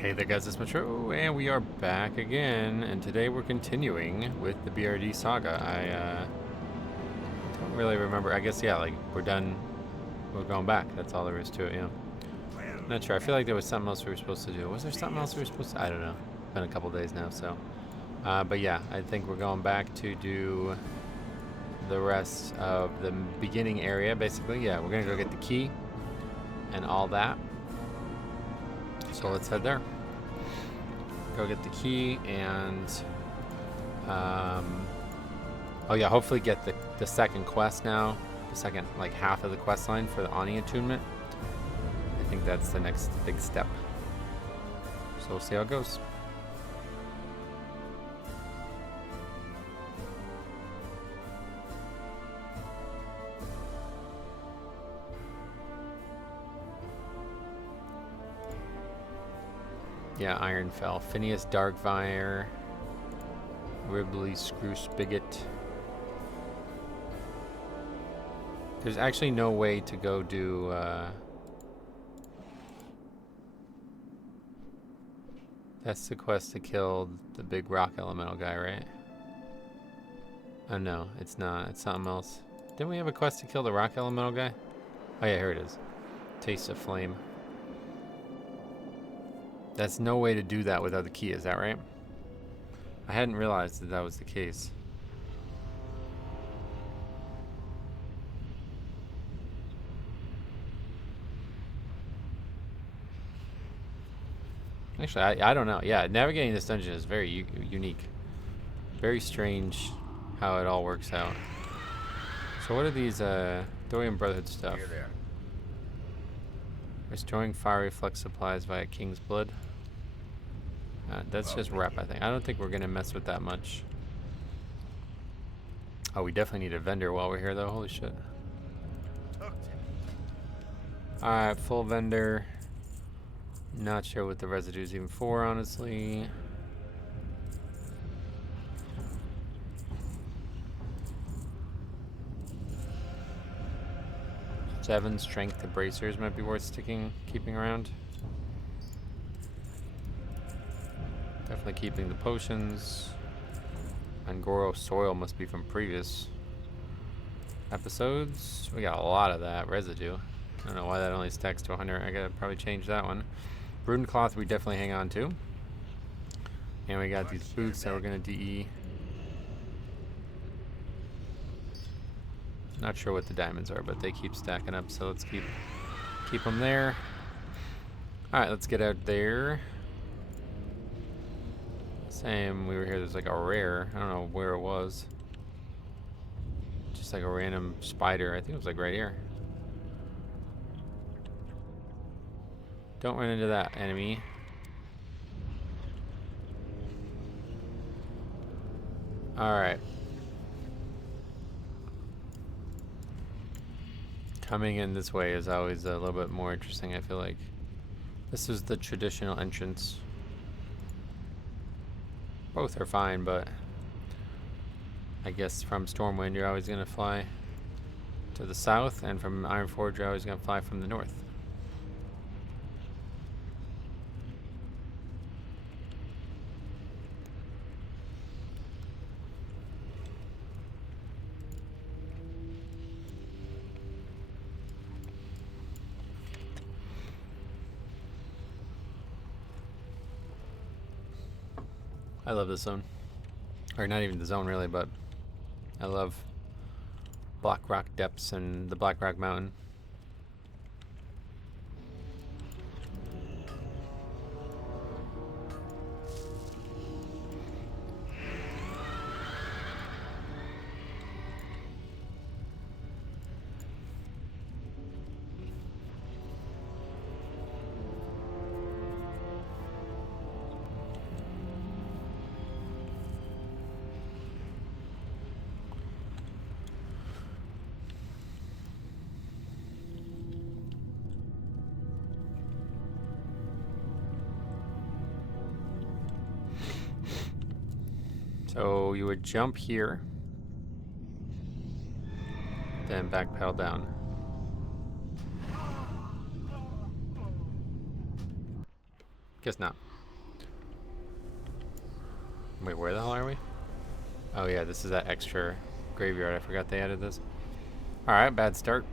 Hey there guys, it's Metro, and we are back again, and today we're continuing with the BRD saga. I don't really remember, I guess, yeah, like, we're done, we're going back, that's all there is to it, yeah. Not sure, I feel like there was something else we were supposed to do. Was there something else we were supposed to, I don't know, it's been a couple days now, so. But yeah, I think we're going back to do the rest of the beginning area, basically. Yeah, we're gonna go get the key and all that. So let's head there. Go get the key and oh yeah, hopefully get the second quest now, the second like half of the quest line for the Ani attunement. I think that's the next big step. So we'll see how it goes. Yeah, Ironfell, Phineas Darkfire, Ribley Screw Spigot. There's actually no way to go do that's the quest to kill the big rock elemental guy, right? Oh no, it's not. It's something else. Didn't we have a quest to kill the rock elemental guy? Oh yeah, here it is. Taste of Flame. That's no way to do that without the key, is that right? I hadn't realized that that was the case. Actually, I don't know. Yeah, navigating this dungeon is very unique. Very strange how it all works out. So what are these Dorian Brotherhood stuff? Here there. Restoring fire reflex supplies via King's Blood. That's just rep, I think. I don't think we're going to mess with that much. Oh, we definitely need a vendor while we're here, though. Holy shit. Alright, full vendor. Not sure what the residue is even for, honestly. Seven strength to bracers might be worth keeping around. Definitely keeping the potions. Angoro soil must be from previous episodes. We got a lot of that residue. I don't know why that only stacks to 100. I gotta probably change that one. Brooding cloth we definitely hang on to. And we got these boots that we're gonna DE. Not sure what the diamonds are, but they keep stacking up, so let's keep them there. All right, let's get out there. Same, we were here, there's like a rare, I don't know where it was. Just like a random spider, I think it was like right here. Don't run into that enemy. Alright. Coming in this way is always a little bit more interesting, I feel like. This is the traditional entrance. Both are fine, but I guess from Stormwind you're always going to fly to the south, and from Ironforge you're always going to fly from the north. I love this zone. Or not even the zone really, but I love Blackrock depths and the Blackrock mountain. So you would jump here, then backpedal down. Guess not. Wait, where the hell are we? Oh yeah, this is that extra graveyard. I forgot they added this. Alright, bad start.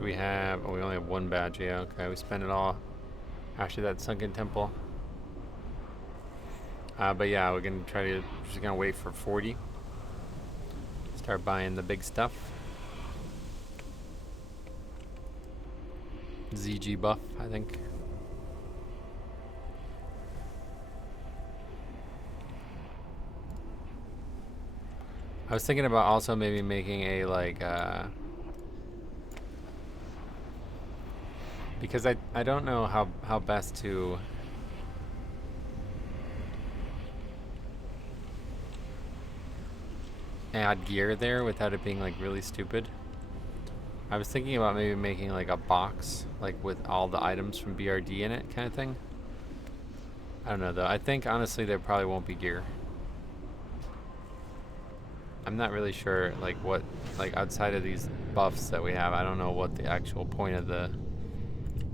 Do we have... Oh, we only have one badge. Yeah, okay. We spent it all after that sunken temple. But yeah, we're going to try to... Just going to wait for 40. Start buying the big stuff. ZG buff, I think. I was thinking about also maybe making a, like, because I don't know how best to add gear there without it being like really stupid. I was thinking about maybe making like a box like with all the items from BRD in it kind of thing. I don't know though. I think honestly there probably won't be gear. I'm not really sure like what, like outside of these buffs that we have, I don't know what the actual point of the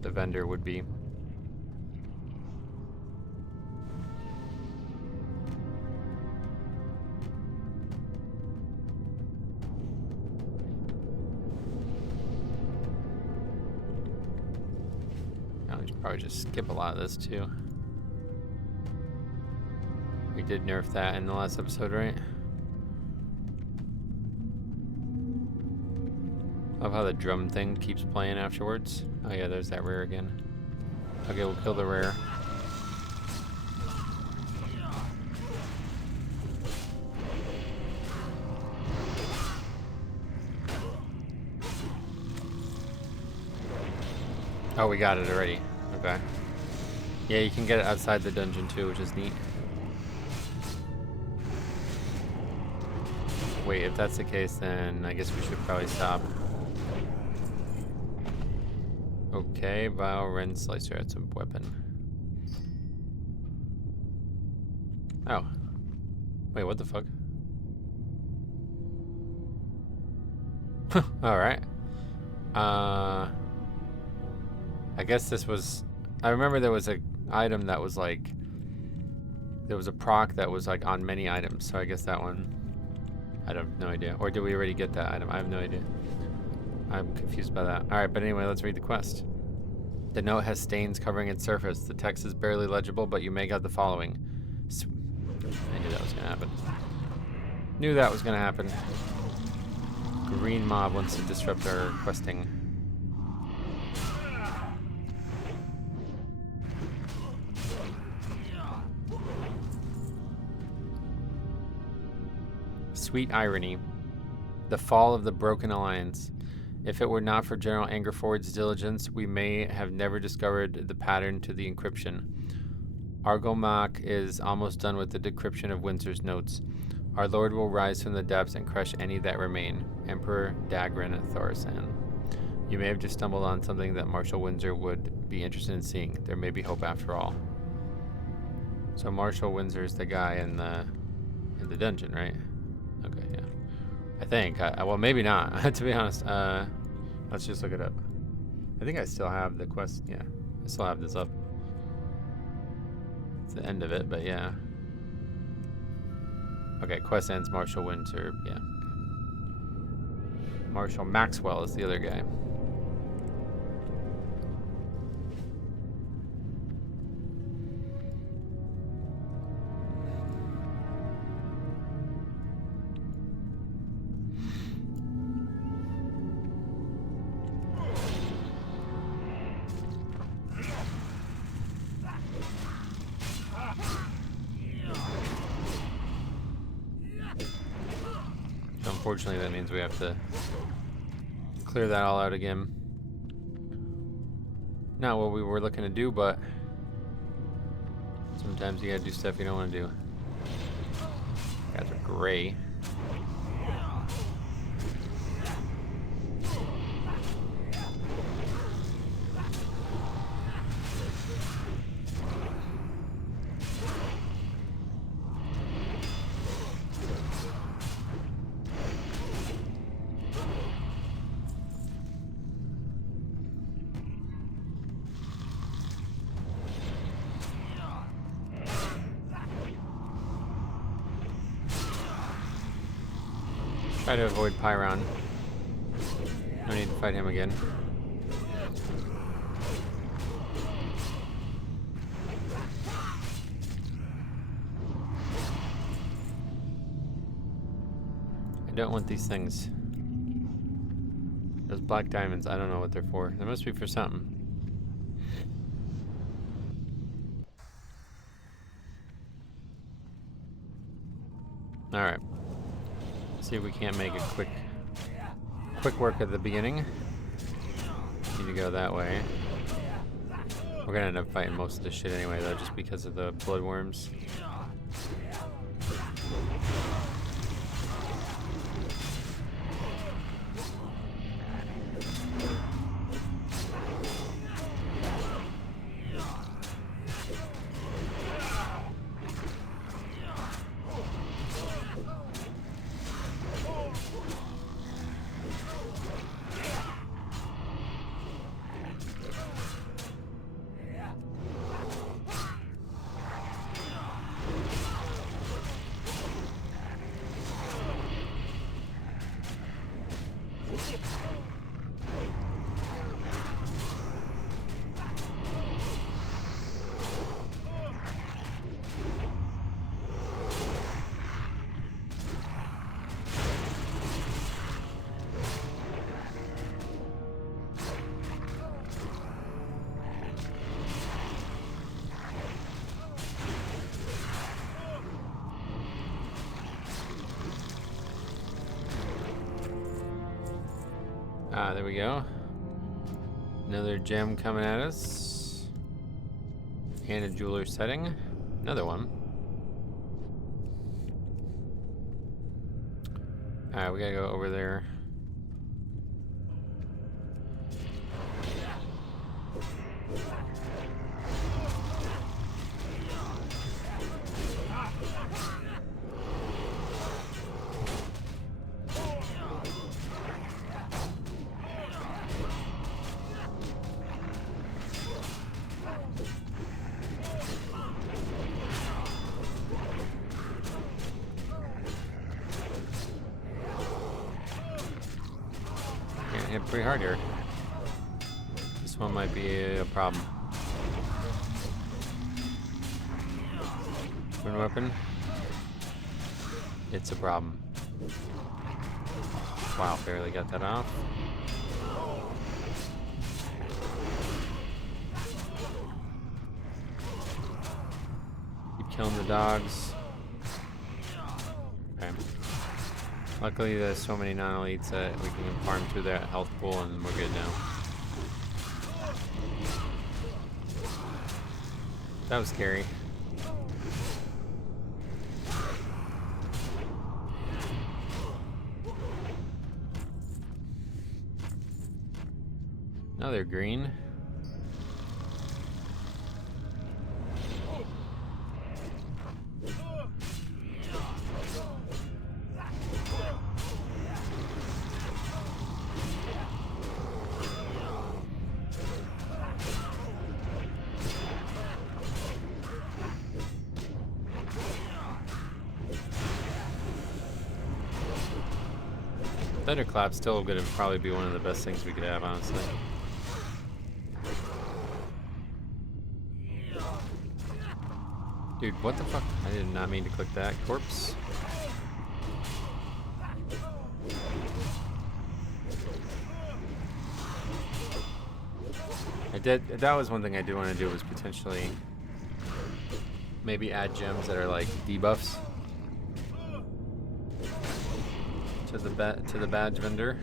vendor would be. Now we should probably just skip a lot of this too. We did nerf that in the last episode, right? Love how the drum thing keeps playing afterwards. Oh yeah, there's that rare again. Okay, we'll kill the rare. Oh, we got it already. Okay. Yeah, you can get it outside the dungeon too, which is neat. Wait, if that's the case, then I guess we should probably stop. Okay, Vile Ren Slicer, that's a weapon. Oh. Wait, what the fuck? Alright. I guess this was... I remember there was a item that was like... There was a proc that was like on many items, so I guess that one... I have no idea. Or did we already get that item? I have no idea. I'm confused by that. Alright, but anyway, let's read the quest. The note has stains covering its surface. The text is barely legible, but you may get the following. I knew that was gonna happen. Knew that was gonna happen. Green mob wants to disrupt our questing. Sweet irony. The fall of the broken alliance. If it were not for General Angerford's diligence, we may have never discovered the pattern to the encryption. Argomach is almost done with the decryption of Windsor's notes. Our Lord will rise from the depths and crush any that remain. Emperor Dagran Thorsan. You may have just stumbled on something that Marshal Windsor would be interested in seeing. There may be hope after all. So Marshal Windsor is the guy in the dungeon, right? Okay, yeah. I think. Well, maybe not. To be honest. Let's just look it up. I think I still have the quest. Yeah, I still have this up. It's the end of it, but yeah. Okay, quest ends. Marshal Windsor. Yeah. Okay. Marshal Maxwell is the other guy. Unfortunately, that means we have to clear that all out again. Not what we were looking to do, but sometimes you gotta do stuff you don't want to do. Guys are gray. Try to avoid Pyron. No need to fight him again. I don't want these things. Those black diamonds, I don't know what they're for. They must be for something. Alright. See if we can't make a quick work at the beginning. Need to go that way. We're gonna end up fighting most of this shit anyway though, just because of the bloodworms. Ah, there we go. Another gem coming at us. And a jeweler setting. Another one. Alright, we gotta go over there. Hit pretty hard here. This one might be a problem. Twin weapon. It's a problem. Wow, barely got that off. Keep killing the dogs. Okay. Luckily, there's so many non-elites that we can farm through that health pool and we're good now. That was scary. Another green. Thunderclap's still gonna probably be one of the best things we could have, honestly. Dude, what the fuck? I did not mean to click that. Corpse. That was one thing I do want to do, was potentially maybe add gems that are like debuffs to the badge vendor.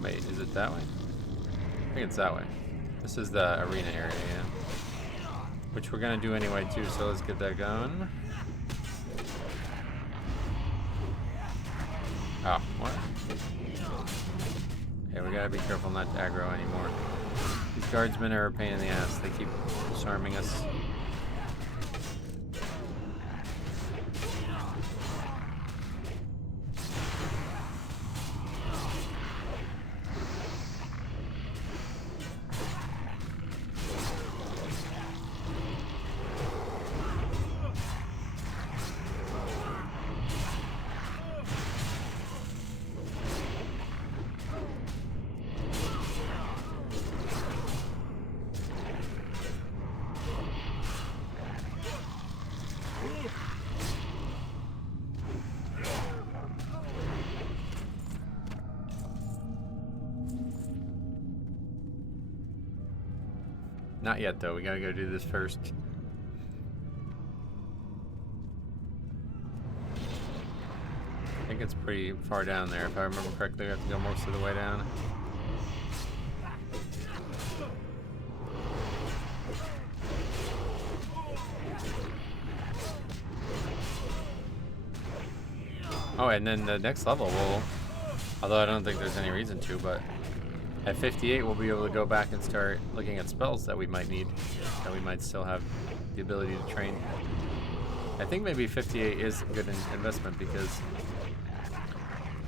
Wait, is it that way? I think it's that way. This is the arena area, yeah. Which we're gonna do anyway too, so let's get that going. Oh, what? Yeah, we gotta be careful not to aggro anymore. These guardsmen are a pain in the ass. They keep disarming us. Not yet, though. We gotta go do this first. I think it's pretty far down there. If I remember correctly, we have to go most of the way down. Oh, and then the next level will, although I don't think there's any reason to, but at 58 we'll be able to go back and start looking at spells that we might need, that we might still have the ability to train. I think maybe 58 is a good investment because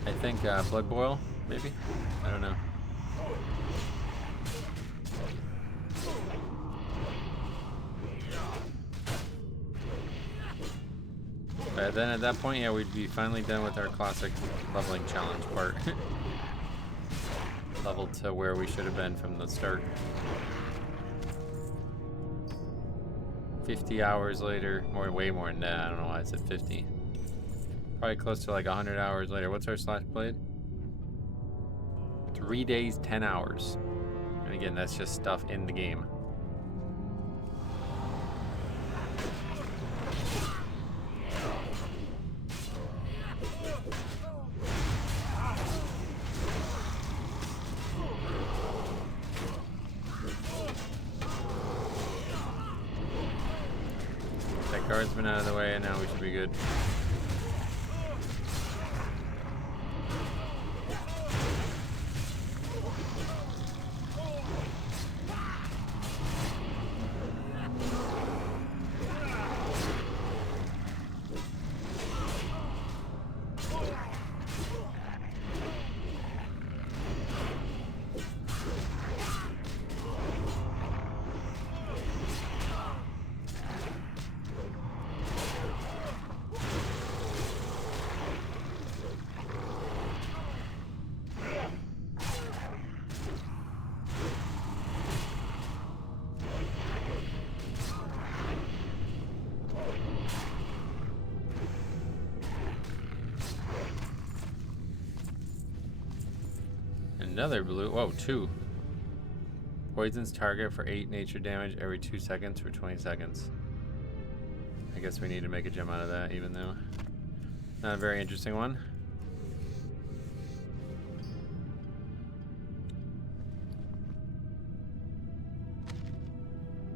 I think Blood Boil, maybe? I don't know. But then at that point, yeah, we'd be finally done with our classic leveling challenge part. Level to where we should have been from the start. 50 hours later, or way more than that, I don't know why I said 50. Probably close to like 100 hours later. What's our slash blade? 3 days, 10 hours. And again, that's just stuff in the game. That guard's been out of the way, and now we should be good. Another blue. Whoa, 2. Poisons target for 8 nature damage every 2 seconds for 20 seconds. I guess we need to make a gem out of that, even though not a very interesting one.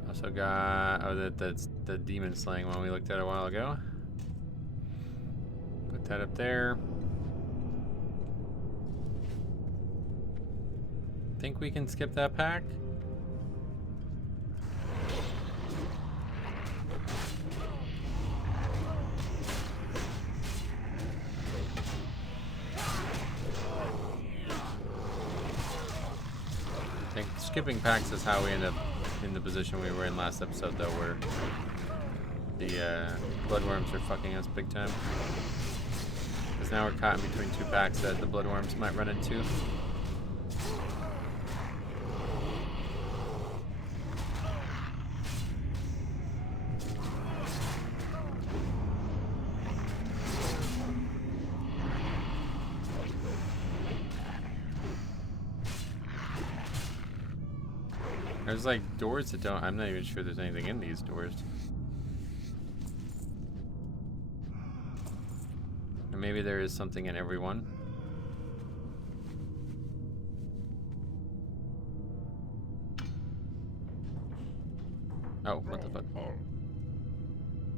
Also got, oh, that's the demon slaying one we looked at a while ago. Put that up there. Think we can skip that pack? I think skipping packs is how we end up in the position we were in last episode, though, where the bloodworms are fucking us big time. Because now we're caught in between 2 packs that the bloodworms might run into. There's like doors that don't, I'm not even sure there's anything in these doors. And maybe there is something in every one. Oh, what the fuck?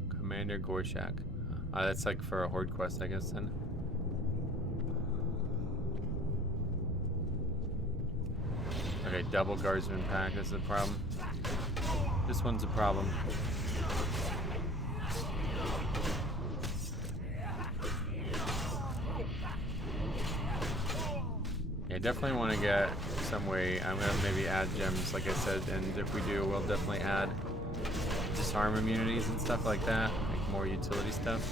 Commander Gorshak. That's like for a horde quest, I guess, then. Okay, double guardsman pack, this is a problem. This one's a problem. Yeah, definitely want to get some way. I'm gonna maybe add gems, like I said, and if we do, we'll definitely add disarm immunities and stuff like that, like more utility stuff.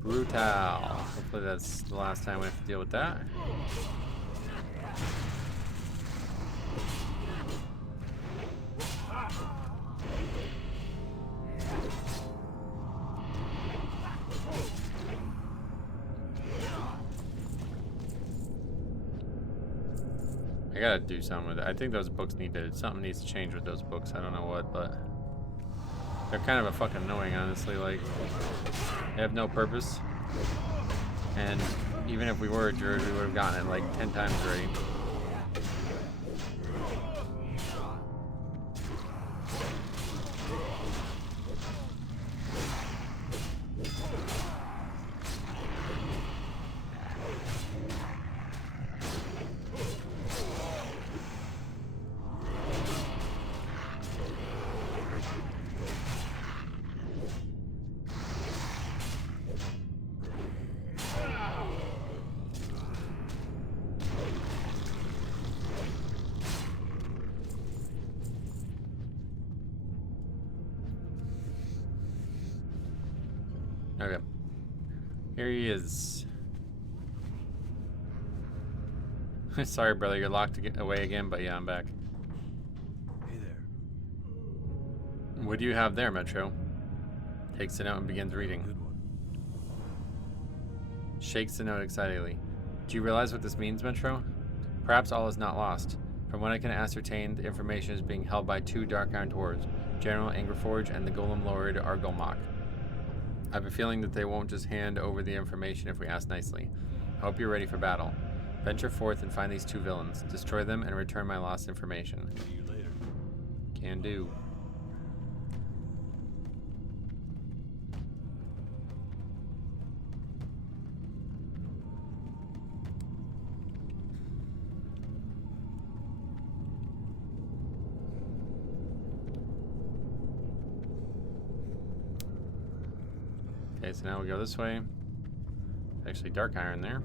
Brutal. Hopefully that's the last time we have to deal with that. I gotta do something with it. I think those books something needs to change with those books. I don't know what, but they're kind of a fucking annoying, honestly. Like, they have no purpose. And even if we were a druid, we would have gotten it like 10 times already. Okay. Here he is. Sorry, brother, you're locked to get away again, but yeah, I'm back. Hey there. What do you have there, Metro? Takes the note and begins reading. Good one. Shakes the note excitedly. Do you realize what this means, Metro? Perhaps all is not lost. From what I can ascertain, the information is being held by 2 Dark Iron Dwarves, General Angerforge and the Golem Lord Argolmach. I have a feeling that they won't just hand over the information if we ask nicely. I hope you're ready for battle. Venture forth and find these 2 villains. Destroy them and return my lost information. See you later. Can do. Okay, so now we go this way. Actually, dark iron there.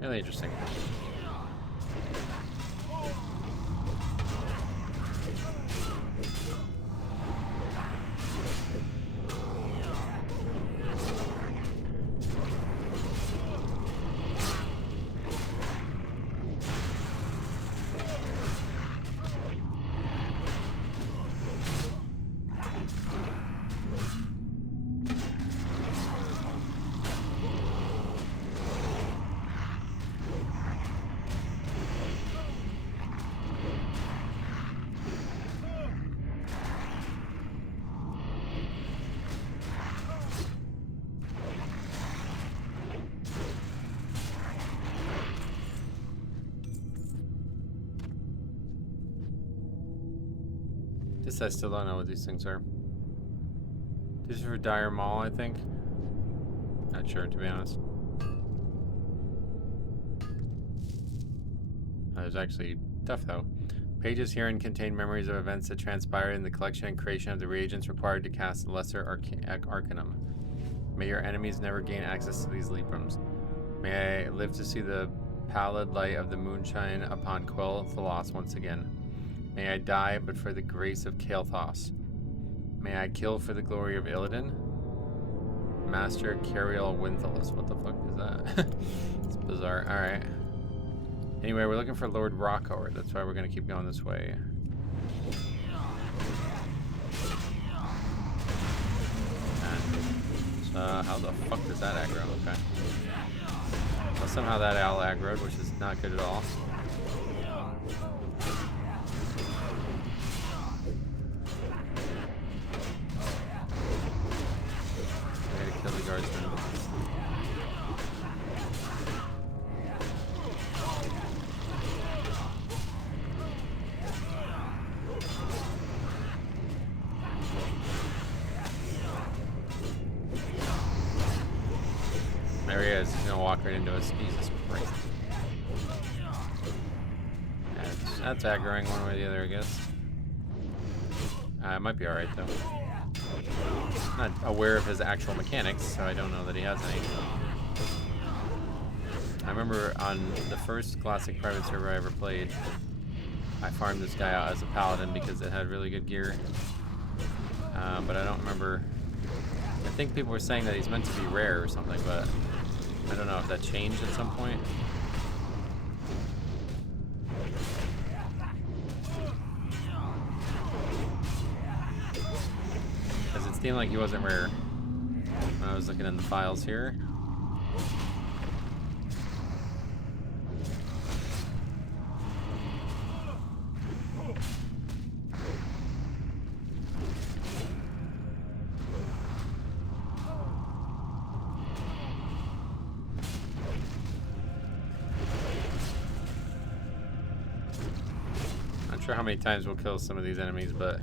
Really interesting. I still don't know what these things are. These are for Dire Maul, I think. Not sure, to be honest. There's actually stuff, though. Pages herein contain memories of events that transpired in the collection and creation of the reagents required to cast the Lesser Arcanum. May your enemies never gain access to these Librams. May I live to see the pallid light of the moonshine upon Quel'Thalas once again. May I die, but for the grace of Kael'thas. May I kill for the glory of Illidan. Master Cariel Winthalis. What the fuck is that? It's bizarre. Alright. Anyway, we're looking for Lord Rockord. That's why we're going to keep going this way. And, how the fuck does that aggro? Okay. Well, somehow that owl aggroed, which is not good at all. Kill the guardsman. There he is. He's gonna walk right into us. Jesus Christ. Yeah, that's aggroing one way or the other, I guess. It might be alright, though. I'm not aware of his actual mechanics, so I don't know that he has any. I remember on the first classic private server I ever played, I farmed this guy out as a paladin because it had really good gear. But I don't remember. I think people were saying that he's meant to be rare or something, but I don't know if that changed at some point. Because it seemed like he wasn't rare when I was looking in the files here. sure how many times we'll kill some of these enemies, but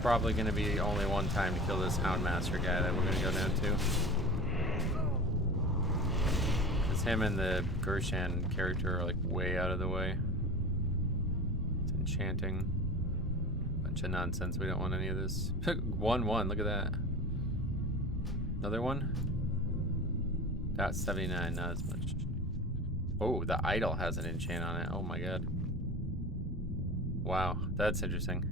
probably going to be only one time to kill this Houndmaster guy that we're going to go down to. Because him and the Gershan character are like way out of the way. It's enchanting. Bunch of nonsense. We don't want any of this. 1-1. Look at that. Another one? That's 79. Not as much. Oh, the idol has an enchant on it. Oh my god. Wow, that's interesting.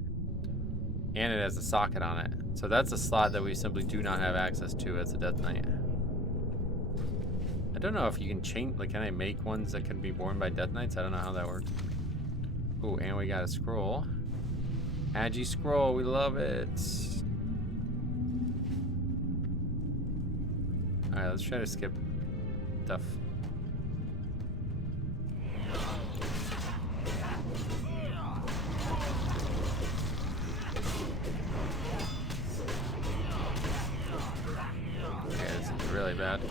And it has a socket on it. So that's a slot that we simply do not have access to as a Death Knight. I don't know if you can change, like, can I make ones that can be worn by Death Knights? I don't know how that works. Oh, and we got a scroll. Agi scroll, we love it. Alright, let's try to skip stuff. Okay, this is really bad.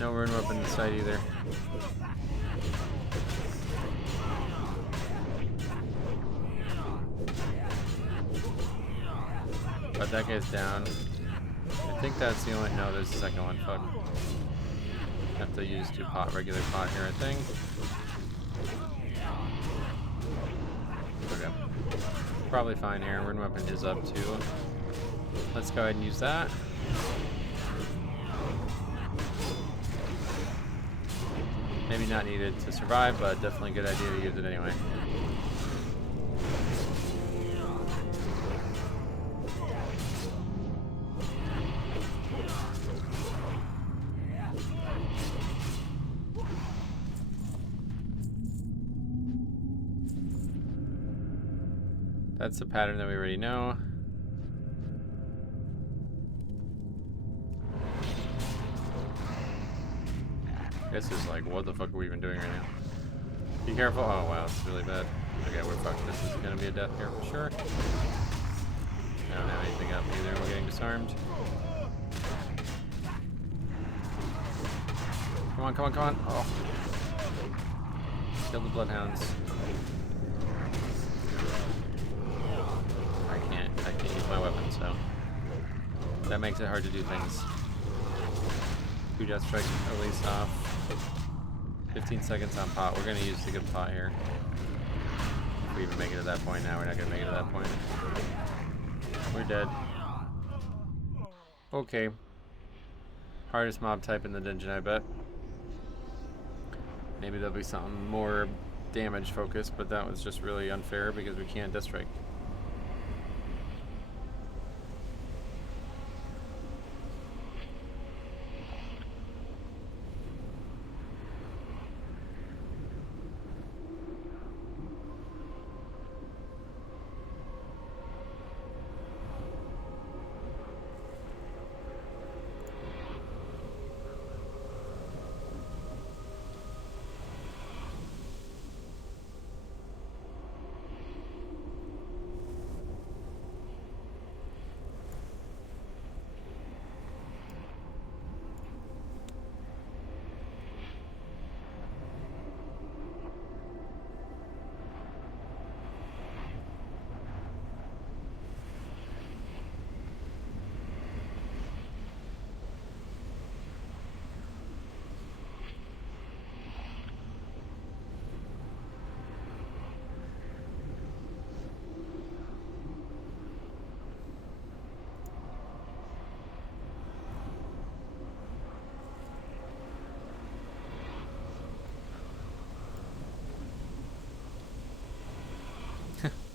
No rune weapon in sight either. But that guy's down. I think that's the only. No, there's the second one. Fuck. Have to use regular pot here, I think. Okay. Probably fine here. Rune weapon is up too. Let's go ahead and use that. Maybe not needed to survive, but definitely a good idea to use it anyway. That's a pattern that we already know. This is like, what the fuck are we even doing right now? Be careful. Oh wow, it's really bad. Okay, we're fucked. This is gonna be a death here for sure. I don't have anything up either. We're getting disarmed. Come on, come on, come on. Oh. Kill the bloodhounds. I can't use my weapon, so that makes it hard to do things. 2 death strikes at least off. 15 seconds on pot. We're gonna use the good pot here. If we even make it to that point now, we're not gonna make it to that point. We're dead. Okay. Hardest mob type in the dungeon, I bet. Maybe there'll be something more damage focused, but that was just really unfair because we can't death strike.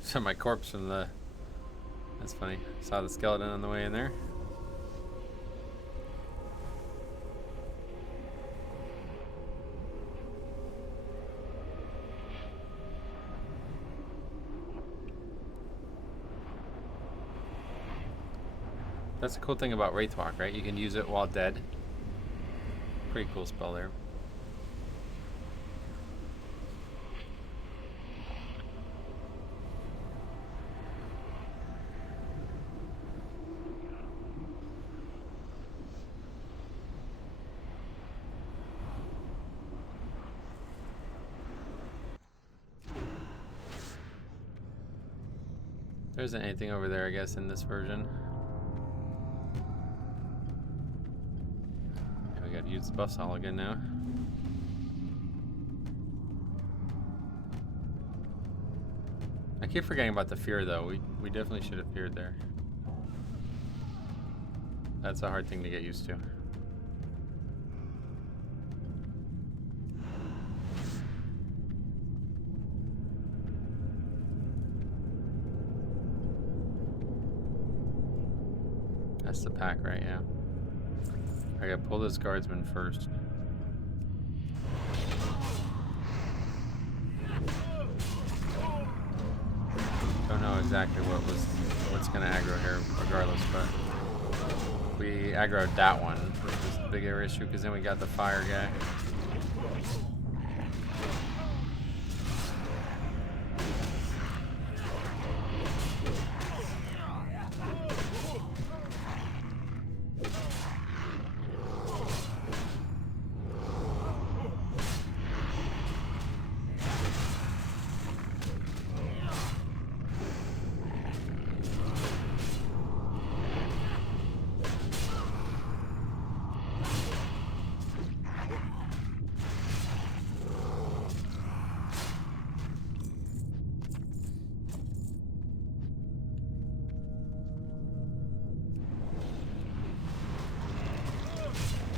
So my corpse from the... That's funny. Saw the skeleton on the way in there. That's the cool thing about Wraithwalk, right? You can use it while dead. Pretty cool spell there. There isn't anything over there, I guess, in this version. Yeah, we gotta use the buff all again now. I keep forgetting about the fear, though. We definitely should have feared there. That's a hard thing to get used to. That's the pack, right? Yeah. I gotta pull this guardsman first. Don't know exactly what's gonna aggro here, regardless, but we aggroed that one, which was the bigger issue, because then we got the fire guy.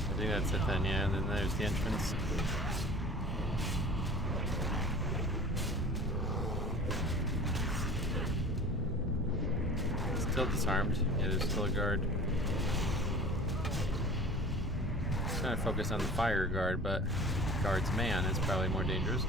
I think that's it then, yeah, and then there's the entrance. Still disarmed. Yeah, there's still a guard. Trying to focus on the fire guard, but guard's man is probably more dangerous.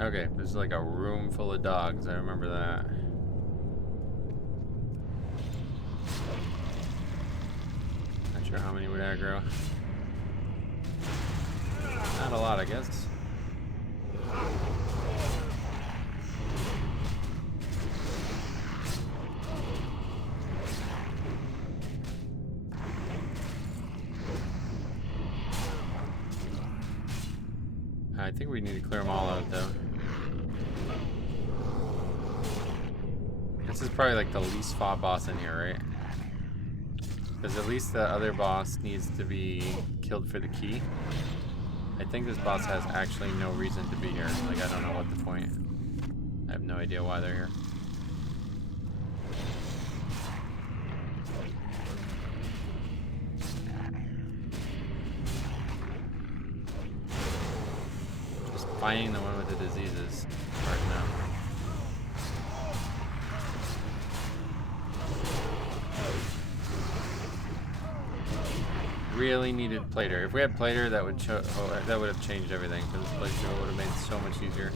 Okay, there's like a room full of dogs. I remember that. Not sure how many would aggro. Not a lot, I guess. I think we need to clear them all out, though. This is probably like the least fought boss in here, right? Because at least the other boss needs to be killed for the key. I think this boss has actually no reason to be here. Like, I don't know what the point. I have no idea why they're here. Just finding the one with the diseases hard enough. Really needed plater. If we had plater, that would that would have changed everything. Because this playthrough would have made it so much easier.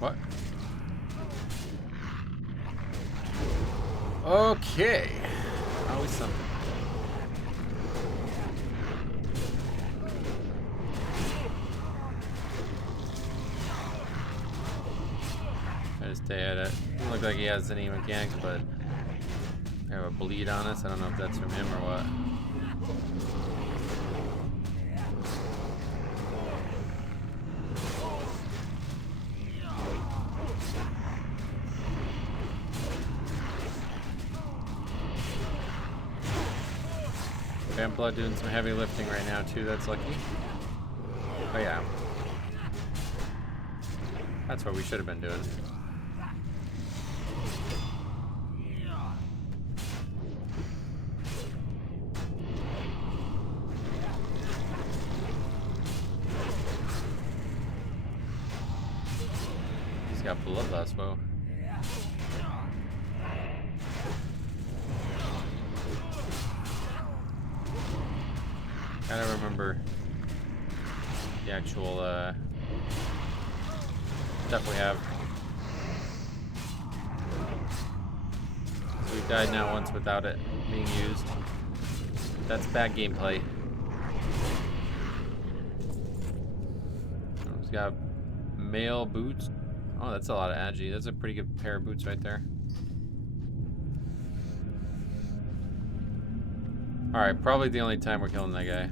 What? Okay. Always something. Try to stay at it. Doesn't look like he has any mechanics, but we have a bleed on us. I don't know if that's from him or what. Blood doing some heavy lifting right now too, that's lucky. Oh yeah. That's what we should have been doing. got bloodlust, whoa. I don't remember the actual stuff we have. So we've died now once without it being used. That's bad gameplay. He's got male boots. Oh, that's a lot of agi. That's a pretty good pair of boots right there. Alright, probably the only time we're killing that guy.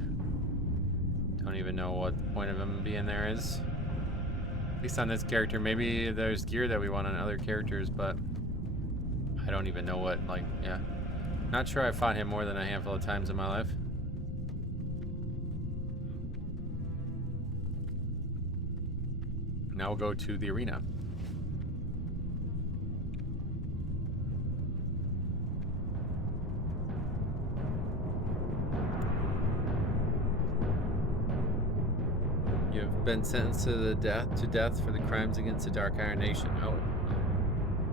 Don't even know what the point of him being there is. At least on this character. Maybe there's gear that we want on other characters, but I don't even know what, like, yeah. Not sure I fought him more than a handful of times in my life. Now we'll go to the arena. You've been sentenced to death for the crimes against the Dark Iron Nation. Oh,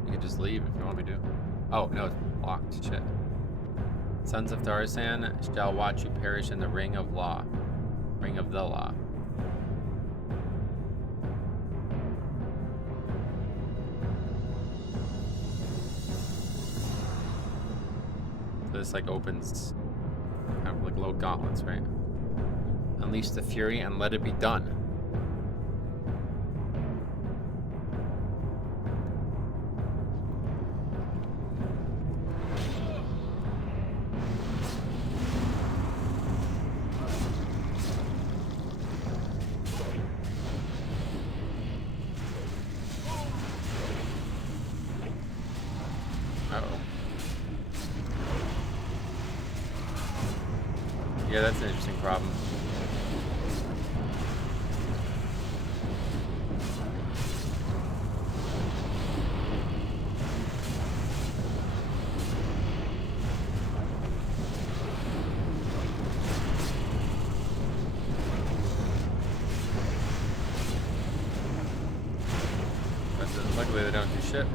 you can just leave if you want me to. Oh no, it's blocked. Shit. Sons of Tarzan shall watch you perish in the ring of law. Ring of the law. So this like opens kind of like little gauntlets, right? Unleash the fury and let it be done. Uh-oh. Yeah, that's an interesting problem. Luckily they don't do shit.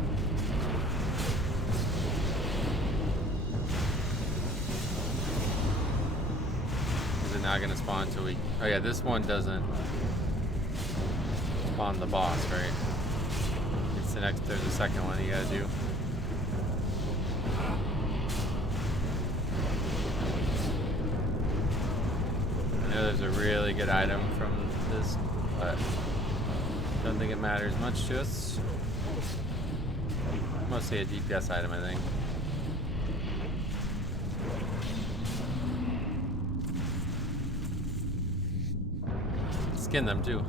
Is it not gonna spawn until we... Oh yeah, this one doesn't spawn the boss, right? It's the next, there's a second one you gotta do. I know there's a really good item from this, but don't think it matters much to us. Mostly a DPS item, I think. Skin them too.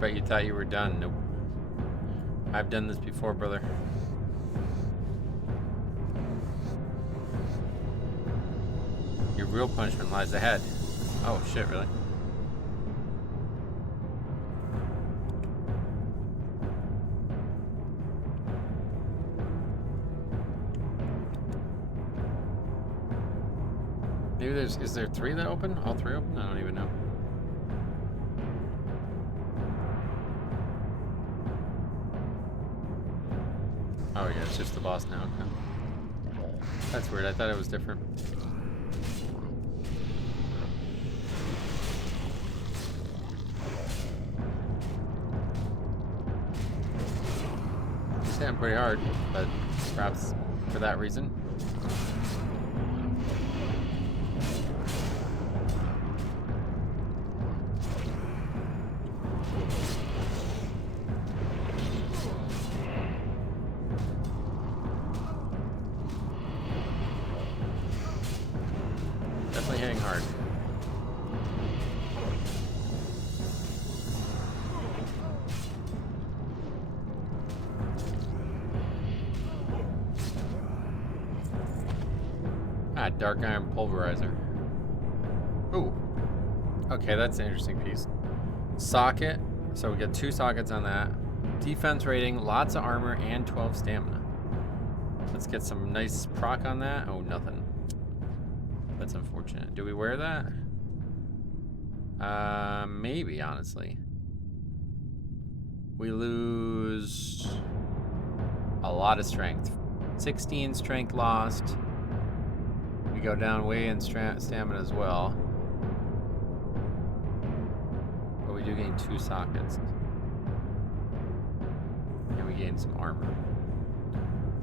Bet you thought you were done. Nope. I've done this before, brother. Your real punishment lies ahead. Oh shit, really? Maybe there's, is there 3 that open? All 3 open? I don't even know. Oh yeah, it's just the boss now. Okay. That's weird. I thought it was different. He's hitting pretty hard, but perhaps for that reason. Definitely hitting hard. Ah, dark iron pulverizer. Ooh. Okay, that's an interesting piece. Socket So we got 2 sockets on that. Defense rating, lots of armor, and 12 stamina. Let's get some nice proc on that. Oh, nothing. That's unfortunate. Do we wear that? Maybe, honestly. We lose a lot of strength. 16 strength lost. We go down way in stamina as well. But we do gain 2 sockets. And we gain some armor.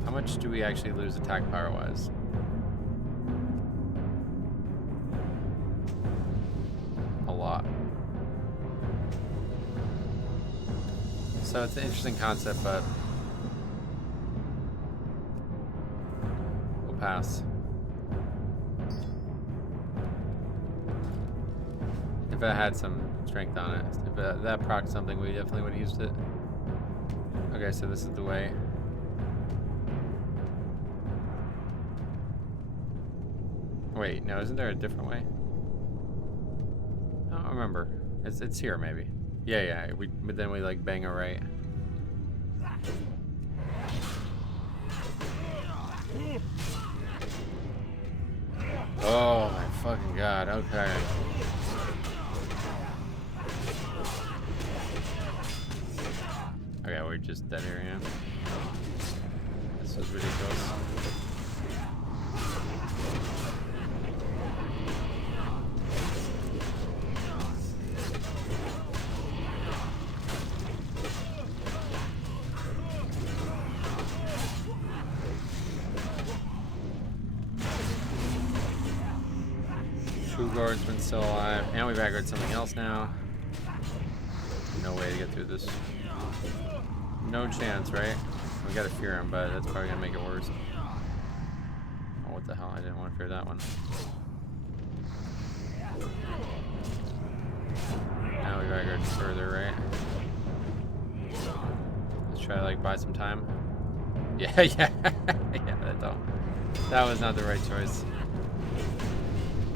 How much do we actually lose attack power-wise? A lot. So it's an interesting concept, but we'll pass. If it had some strength on it. If that procced something, we definitely would have used it. Okay, so this is the way. Wait, no, isn't there a different way? I don't remember. It's here, maybe. Yeah, but then we like bang a right. Oh my fucking god, okay. Okay, we're just dead here, yeah. This was ridiculous. Two guardsmen still alive, and we've aggroed something else now. No way to get through this. No chance, right? We gotta fear him, but that's probably gonna make it worse. Oh, what the hell? I didn't want to fear that one. Now we've aggroed further, right? Let's try to like buy some time. Yeah, yeah, that was not the right choice.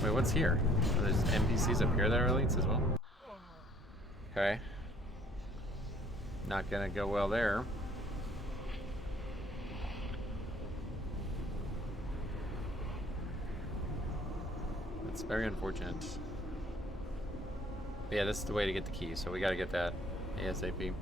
Wait, what's here? Oh, there's NPCs up here that are elites as well. Okay. Not gonna go well there. That's very unfortunate. But yeah, this is the way to get the key, so we gotta get that ASAP.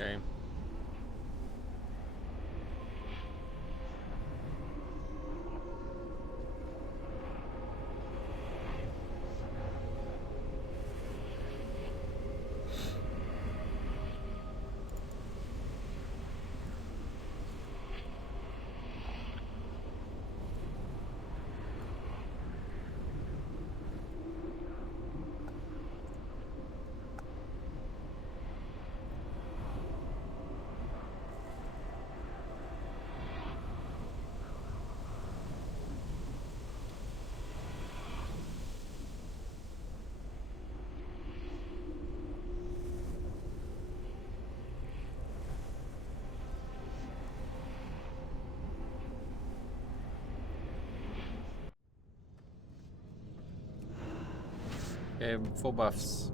Okay. Okay, full buffs.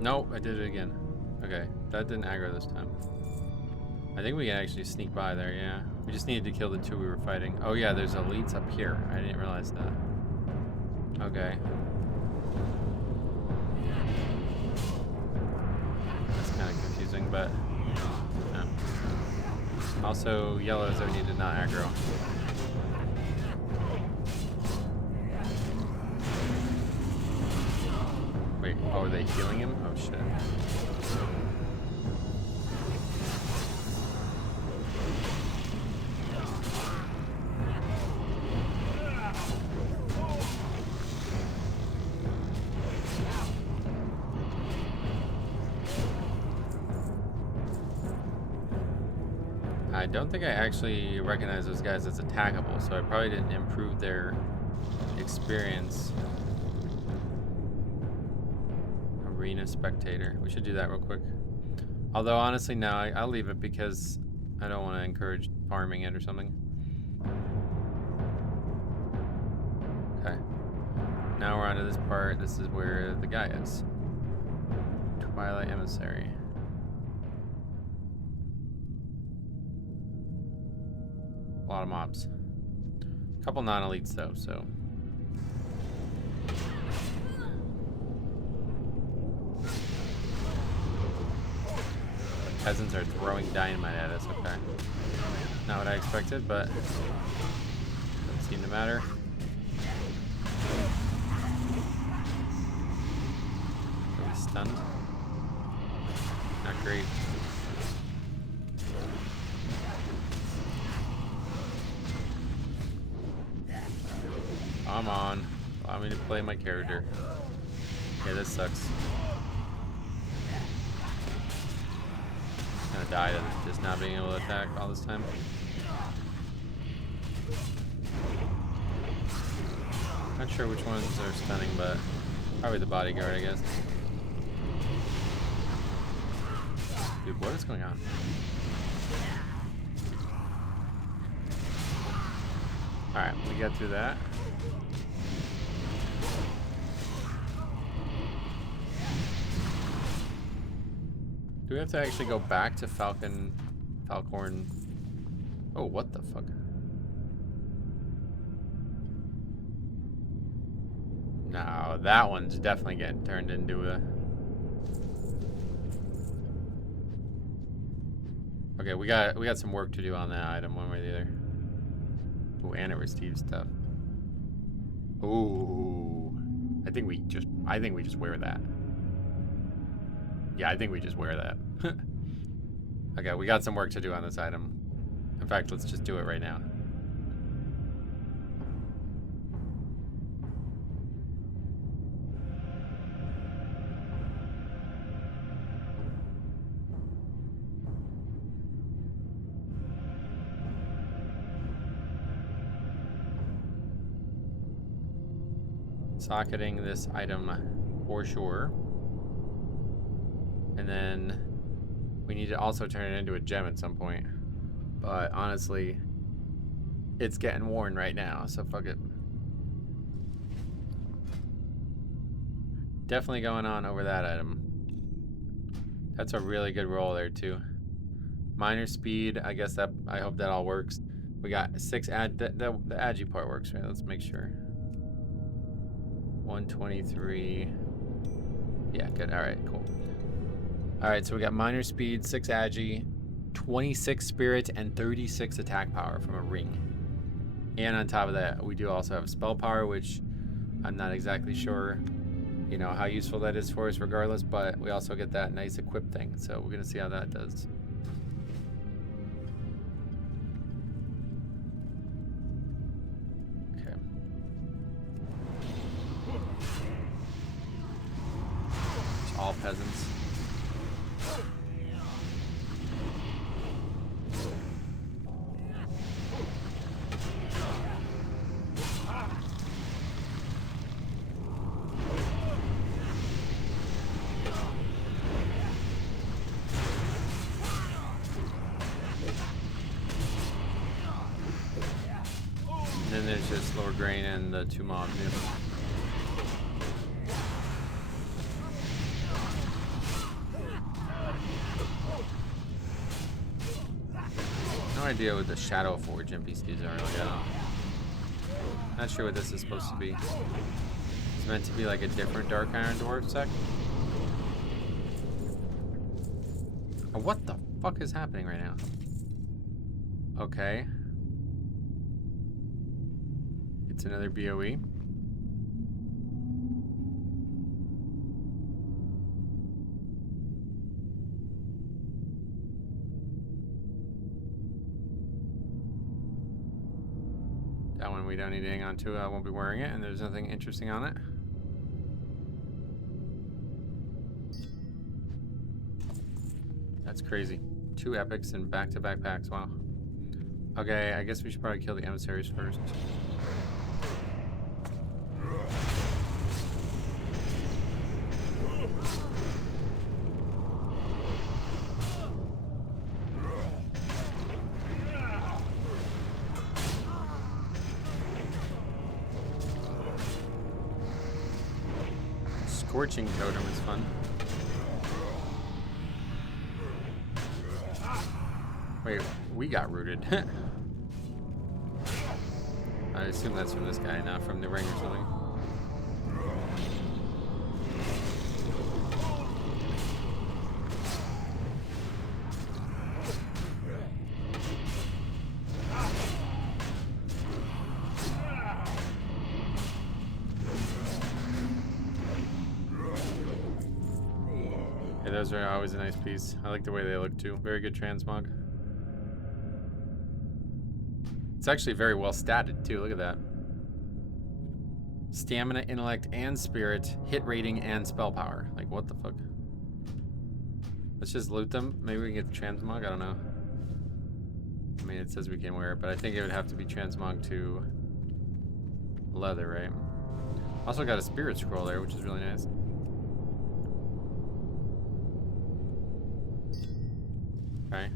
Nope, I did it again. Okay, that didn't aggro this time. I think we can actually sneak by there, yeah. We just needed to kill the two we were fighting. Oh yeah, there's elites up here. I didn't realize that. Okay. That's kind of confusing, but... No. Also, yellows are needed, not aggro. Wait, oh, are they healing him? Oh shit. I don't think I actually recognize those guys as attackable, so I probably didn't improve their experience. Arena spectator. We should do that real quick. Although, honestly, no, I'll leave it because I don't want to encourage farming it or something. Okay. Now we're on to this part. This is where the guy is. Twilight Emissary. A lot of mobs. A couple non-elites though, so. The peasants are throwing dynamite at us, okay. Not what I expected, but doesn't seem to matter. Are we stunned? Not great. Come on. Allow me to play my character. Yeah, this sucks. I'm gonna die to just not being able to attack all this time. Not sure which ones are stunning, but probably the bodyguard, I guess. Dude, what is going on? Alright, we got through that. Do we have to actually go back to Falcon... Falcorn... Oh, what the fuck? No, that one's definitely getting turned into a... Okay, we got some work to do on that item, one way or the other. Ooh, and it receives stuff. Ooh. I think we just wear that. Yeah, I think we just wear that. Okay, we got some work to do on this item. In fact, let's just do it right now. Socketing this item for sure. And then we need to also turn it into a gem at some point. But honestly, it's getting worn right now, so fuck it. Definitely going on over that item. That's a really good roll there too. Minor speed, I guess that, I hope that all works. We got 6 the agi part works, right? Let's make sure. 123. Yeah, good. All right, cool. All right, so we got minor speed, 6 agi, 26 spirit, and 36 attack power from a ring. And on top of that, we do also have spell power, which I'm not exactly sure, you know, how useful that is for us regardless, but we also get that nice equip thing. So we're gonna see how that does. Okay. It's all peasants. And then there's just Lord Grain and the 2 mobs. idea what the Shadow Forge NPCs are. Like, I don't. Not sure what this is supposed to be. It's meant to be like a different Dark Iron Dwarf sect. Oh, what the fuck is happening right now? Okay. It's another BOE. That one we don't need to hang on to. I won't be wearing it, and there's nothing interesting on it. That's crazy. 2 epics and back-to-back packs. Wow. Okay, I guess we should probably kill the emissaries first. Scorching totem is fun. Wait, we got rooted. I assume that's from this guy, not from the ring or something. Yeah, those are always a nice piece. I like the way they look too. Very good transmog. It's actually very well statted too. Look at that. Stamina, intellect, and spirit, hit rating, and spell power. Like, what the fuck? Let's just loot them. Maybe we can get the transmog. I don't know. I mean, it says we can wear it, but I think it would have to be transmog to leather, right? Also got a spirit scroll there, which is really nice. Okay.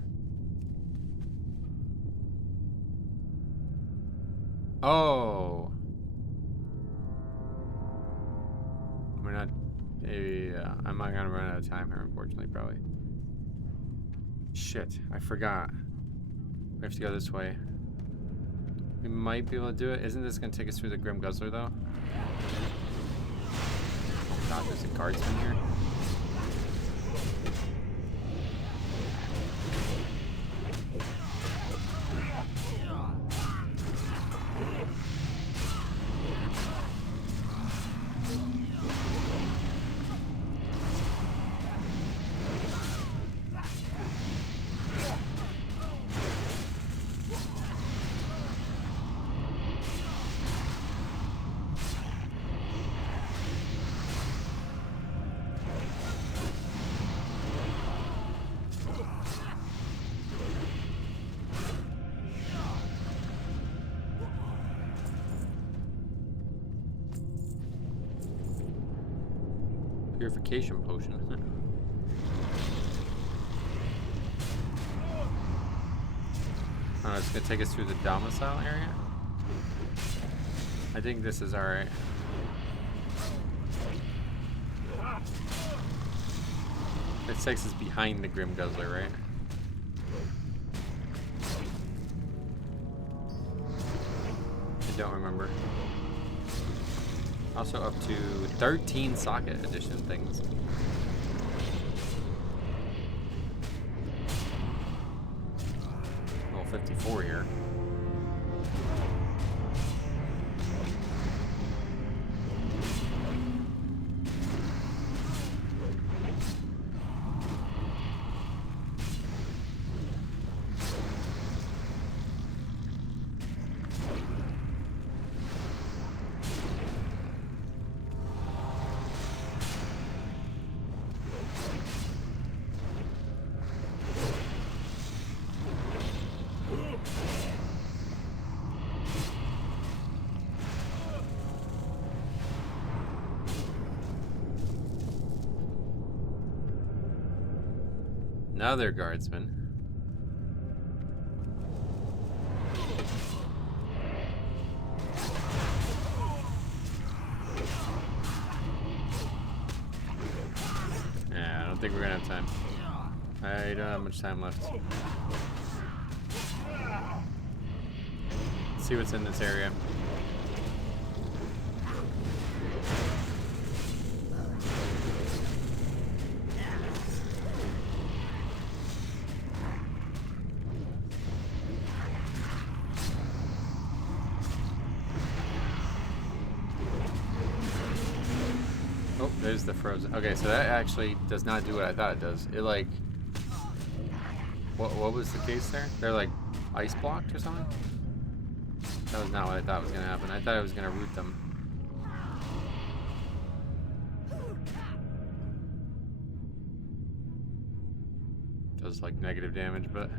Oh. We're not. Yeah, I'm not gonna run out of time here, unfortunately, probably. Shit, I forgot. We have to go this way. We might be able to do it. Isn't this gonna take us through the Grim Guzzler, though? Oh god, there's a guardsman here. Purification potion. Oh, it's gonna take us through the domicile area. I think this is alright. It takes us behind the Grim Guzzler, right? I don't remember. Also up to 13 socket edition things. Level 54 here. Another guardsman. Yeah, I don't think we're gonna have time. I don't have much time left. Let's see what's in this area. Oh, there's the frozen. Okay, so that actually does not do what I thought it does. It like, what was the case there? They're like ice blocked or something? That was not what I thought was gonna happen. I thought I was gonna root them. Does like negative damage, but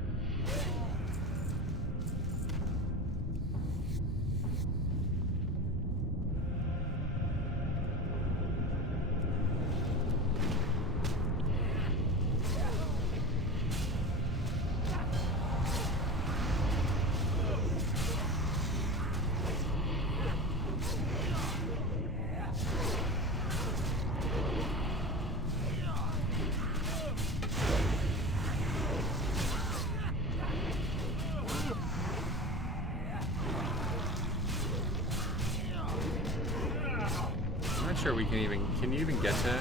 I'm not sure we can even. Can you even get to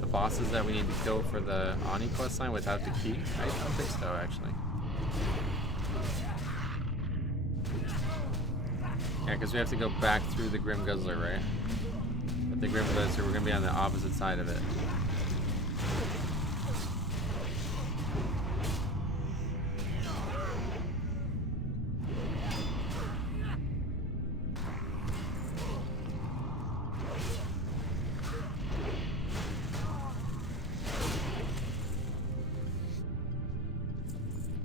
the bosses that we need to kill for the Ani quest line without the key? I don't think so, actually. Yeah, because we have to go back through the Grim Guzzler, right? But the Grim Guzzler, we're gonna be on the opposite side of it.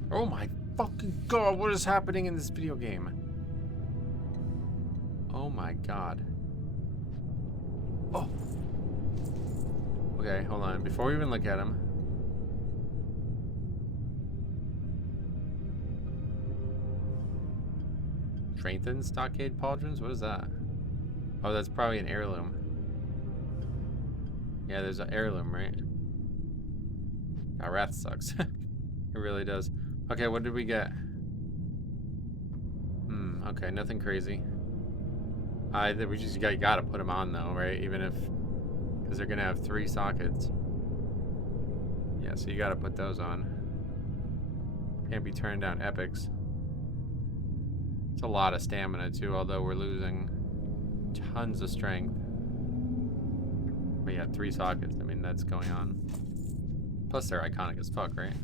Oh my fucking god, what is happening in this video game? Oh my god. Oh. Okay, hold on. Before we even look at him. Strengthened stockade pauldrons? What is that? Oh, that's probably an heirloom. Yeah, there's an heirloom, right? Ah, Wrath sucks. It really does. Okay, what did we get? Okay, nothing crazy. We just gotta put them on though, right? Even if, because they're gonna have 3 sockets. Yeah, so you gotta put those on. Can't be turning down epics. It's a lot of stamina too, although we're losing tons of strength. But yeah, 3 sockets. I mean, that's going on. Plus, they're iconic as fuck, right?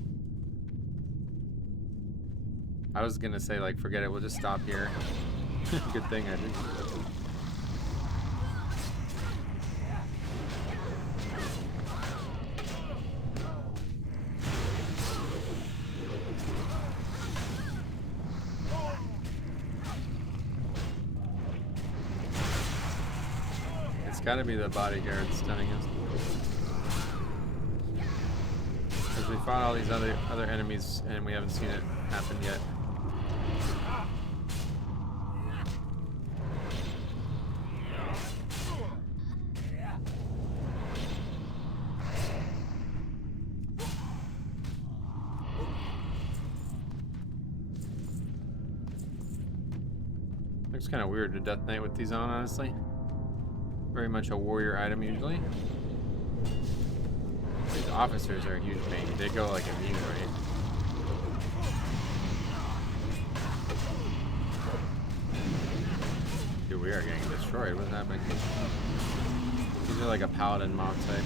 I was gonna say, like, forget it, we'll just stop here. Good thing I didn't. It's gotta be the bodyguard stunning us. Because we fought all these other enemies and we haven't seen it happen yet. Looks kind of weird to Death Knight with these on, honestly. Very much a warrior item usually. These officers are a huge pain. They go like immune, right? Dude, we are getting destroyed. What's happening? These are like a paladin mob type.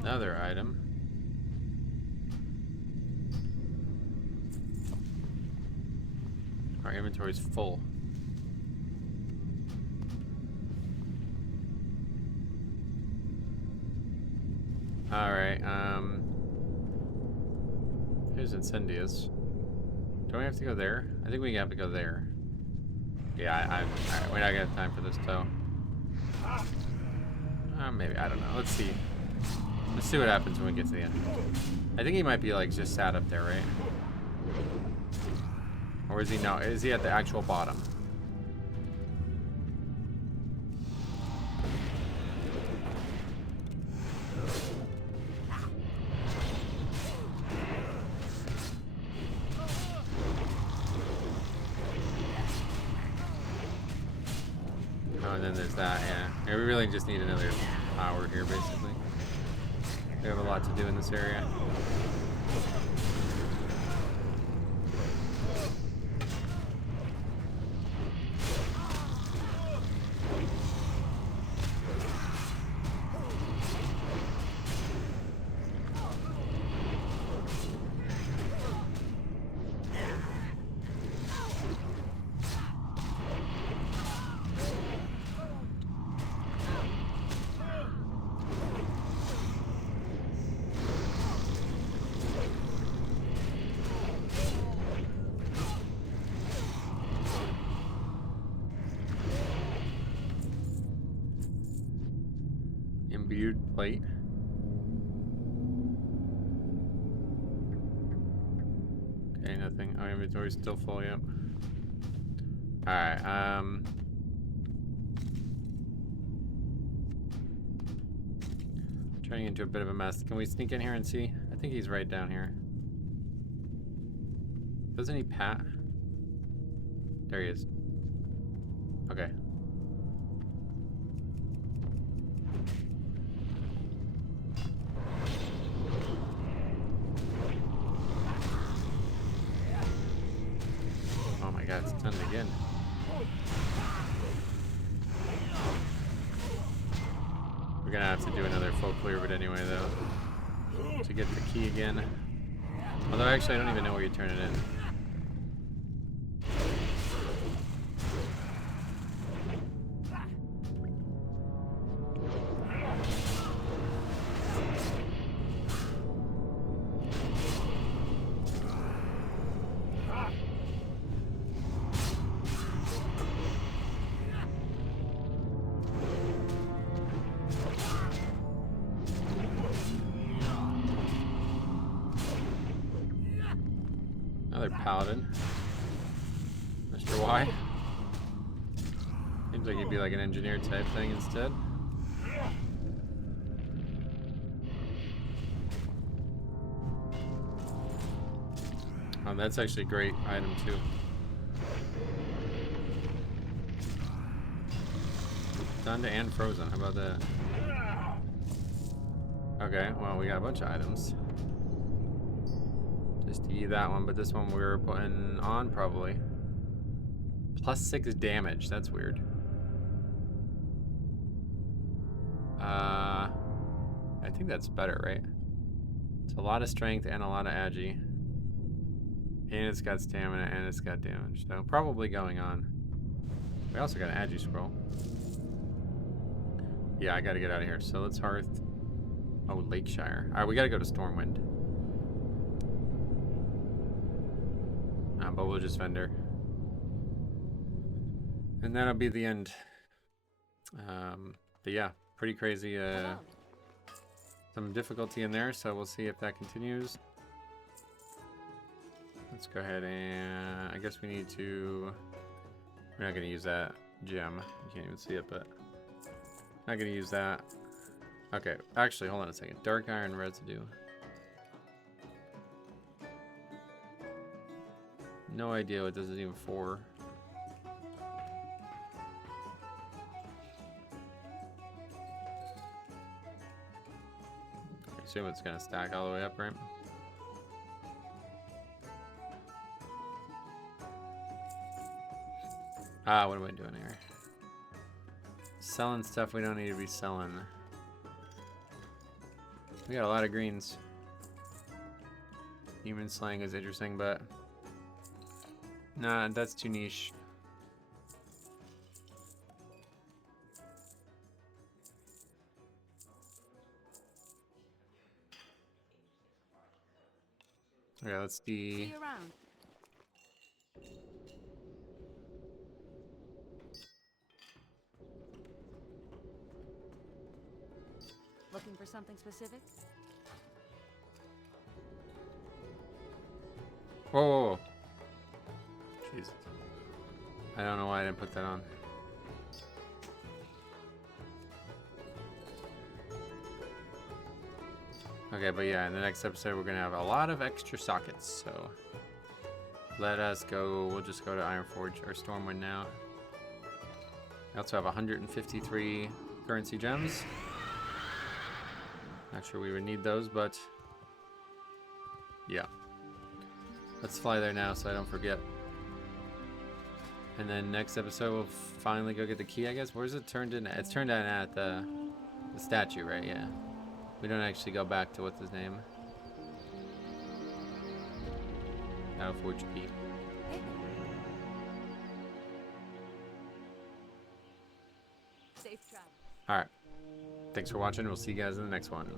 Another item. Our inventory's full. Alright, here's Incendious. Don't we have to go there? I think we have to go there. Yeah, alright, we're not gonna have time for this tow. Maybe, I don't know. Let's see. Let's see what happens when we get to the end. I think he might be like just sat up there, right? Or is he no? Is he at the actual bottom? Oh, and then there's that, yeah. We really just need another hour here, basically. We have a lot to do in this area. Imbued plate. Okay, nothing. Oh, inventory's still full, yep. Alright, turning into a bit of a mess. Can we sneak in here and see? I think he's right down here. Doesn't he pat? There he is. Okay. Oh my god, it's done it again. We're gonna have to do another full clear of it anyway, though, to get the key again. Although, actually, I don't even know where you turn it in. Another paladin. Mr. Y. Seems like he'd be like an engineer type thing instead. Oh, that's actually a great item too. Thunder and frozen. How about that? Okay, well, we got a bunch of items. Just to eat that one, but this one we were putting on probably. +6 damage. That's weird. I think that's better, right? It's a lot of strength and a lot of agi. And it's got stamina and it's got damage. So probably going on. We also got an agi scroll. Yeah, I gotta get out of here. So let's Hearth. Oh, Lakeshire. Alright, we gotta go to Stormwind. But we'll just vendor. And that'll be the end. But yeah, pretty crazy. Some difficulty in there, so we'll see if that continues. Let's go ahead and I guess we need to. We're not gonna use that gem. You can't even see it, but not gonna use that. Okay, actually, hold on a second. Dark iron residue. No idea what this is even for. I assume it's gonna stack all the way up, right? Ah, what am I doing here? Selling stuff we don't need to be selling. We got a lot of greens. Human slaying is interesting, but nah, that's too niche. Okay, let's See see. you around. Looking for something specific? Whoa, whoa, whoa. Jeez. I don't know why I didn't put that on. Okay, but yeah, in the next episode, we're going to have a lot of extra sockets, so let us go. We'll just go to Ironforge or Stormwind now. I also have 153 currency gems. Not sure we would need those, but yeah. Let's fly there now so I don't forget. And then next episode, we'll finally go get the key, I guess. Where's it turned in? It's turned in at the statue, right? Yeah. We don't actually go back to what's his name. Forge key. Safe travel. Alright. Thanks for watching. We'll see you guys in the next one.